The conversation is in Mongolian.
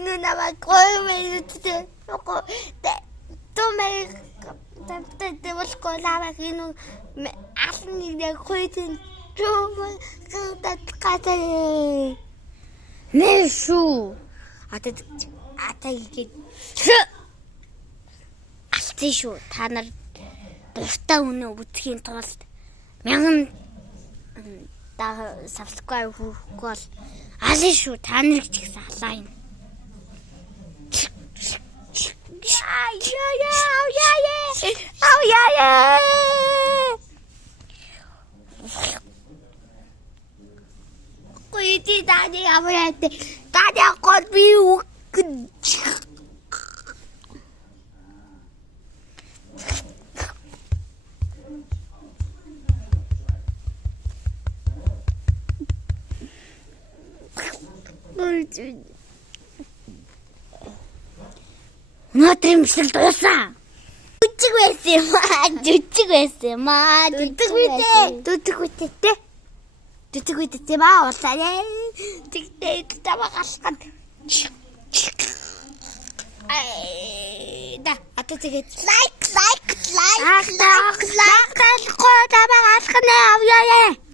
энэ намайг гоймэйтэй. Томэй таптай болохгүй намайг энэ алны нэг хойдын чуу Нэшу. Атагийг алцсан шүү. Та нар дуртай үнэ үтгэхийн тулд 1000 сабскрайб хүрэх бол алин шүү. Та нар ч ихсэн алаа юм. Куйти дани аврате. Дани код би ук. Өнөөдөр имшлэл дуусаа. Жүжиг байсан юм аа. Жүжиг үедээ маа уулаа. Тэгтээ таваа галхад. Да ата тэгээд лайк. Лайк таваа галхад авъя.